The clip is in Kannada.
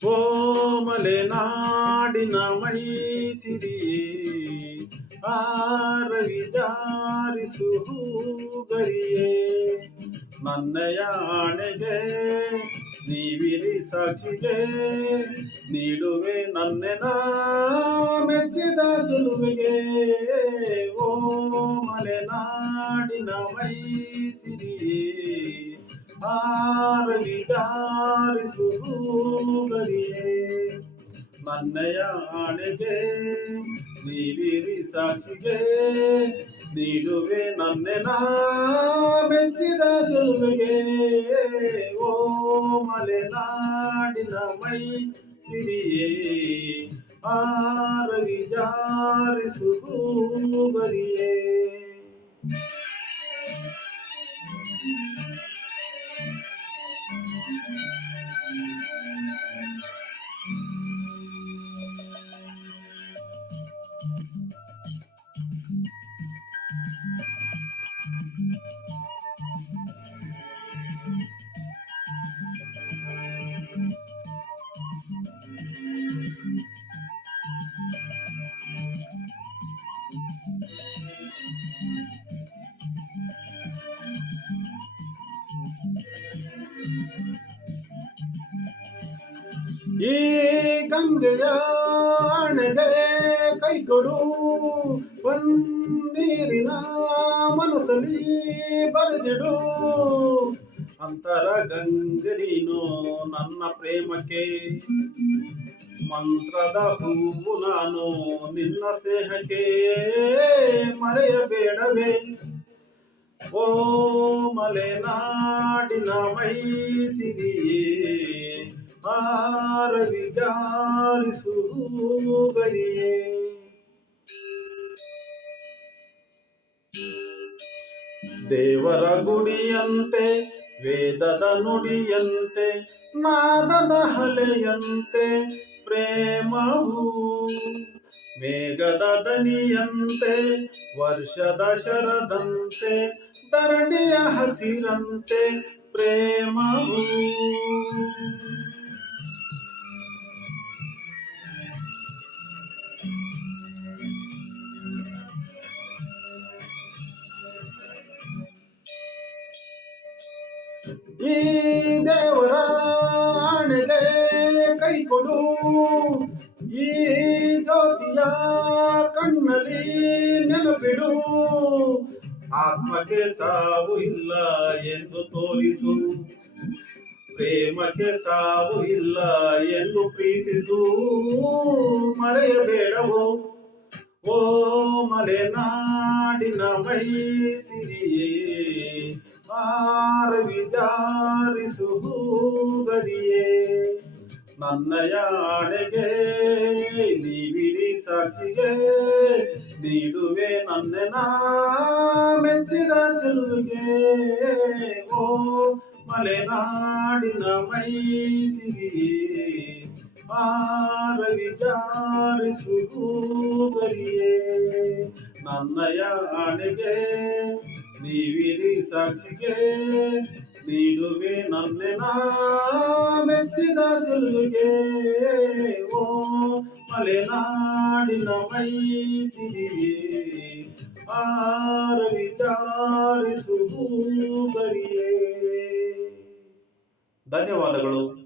ಓ ಮಲೆನಾಡಿನ ಮೈಸಿರಿಯೇ ಆರವಿ ಜಾರಿಸು ಹೂಗರಿಯೇ ನನ್ನಯ ಆಣೆಗೆ ನೀವಿರಿ ಸಾಕ್ಷಿಗೆ ನೀಡುವೆ ನನ್ನೆನ ಮೆಚ್ಚಿದ ಚೆಲುವೆಗೆ. ಓ ಮಲೆನಾಡಿನ ಮೈಸಿರಿಯೇ ಆರಲಿ ಜಾರಿಸು ಹೂಗರಿಯೇ ನನ್ನಯ ಆಣೆಗೆ ನೀವಿರಿ ಸಾಕ್ಷಿಗೆ ನೀಡುವೆ ನನ್ನೆನ ಮೆಚ್ಚಿದ ಚೆಲುವೆಗೆ. ಓ ಮಲೆನಾಡಿನ ಮೈ ಸಿರಿಯೇ ಆರಲಿ ಜಾರಿಸು ಹೂಗರಿಯೇ. ಈ ಗಂಗೆಯ ಆಣೆಗೆ ಕೈ ಕೊಡು ಪನ್ನೀರಿನ ಮನಸ್ಸಲ್ಲಿ ಬರೆದಿಡು ಅಂತರ ಗಂಗೆ ನೀನು ನನ್ನ ಪ್ರೇಮಕ್ಕೆ ಮಂತ್ರದ ಹೂವು ನಾನು ನಿನ್ನ ಸ್ನೇಹಕ್ಕೆ ಮರೆಯಬೇಡವೇ. ಓ ಮಲೆನಾಡಿನ ಮೈಸಿರಿಯೇ ಆರವಿ ಜಾರಿಸು ಹೂಗರಿಯೇ. ದೇವರ ಗುಡಿಯಂತೆ ವೇದದ ನುಡಿಯಂತೆ ನಾದದ ಹಲೆಯಂತೆ ಪ್ರೇಮವು ಮೇಘದ ದನಿಯಂತೆ ವರ್ಷದ ಶರದಂತೆ ಧರಣಿಯ ಹಸಿರಂತೆ ಪ್ರೇಮವು. ಈ ದೇವರ ಆಣೆಗೆ ಕೈ ಕೊಡು ಈ ಜ್ಯೋತಿಯ ಕಣ್ಣಲ್ಲಿ ನೆನಪಿಡು ಆತ್ಮಕ್ಕೆ ಸಾವು ಇಲ್ಲ ಎಂದು ತೋರಿಸು ಪ್ರೇಮಕ್ಕೆ ಸಾವು ಇಲ್ಲ ಎಂದು ಪ್ರೀತಿಸು ಮರೆಯಬೇಡವೋ. ಓ ಮಲೆನಾಡಿನ ಮೈಸಿರಿಯೇ ಆರವಿ ಜಾರಿಸು ಹೂಗರಿಯೇ ನನ್ನಯ ಆಣೆಗೆ ನೀವಿರಿ ಸಾಕ್ಷಿಗೆ ನೀಡುವೆ ನನ್ನೆನ ಮೆಚ್ಚಿದ ಚೆಲುವಿಗೆ. ಓ ಮಲೆನಾಡಿನ ಮೈಸಿರಿಯೇ ಆರವಿ ಜಾರಿಸು ಹೂಗರಿಯೇ ನನ್ನಯ ಆಣೆಗೆ ನೀವಿರಿ ಸಾಕ್ಷಿಗೆ ನೀಡುವೆ ನನ್ನೆನ ಮೆಚ್ಚಿದ ಚೆಲುವಿಗೆ. ಓ ಮಲೆನಾಡಿನ ಮೈಸಿರಿಯೇ ಆರವಿ ಜಾರಿಸು ಹೂಗರಿಯೇ. ಧನ್ಯವಾದಗಳು.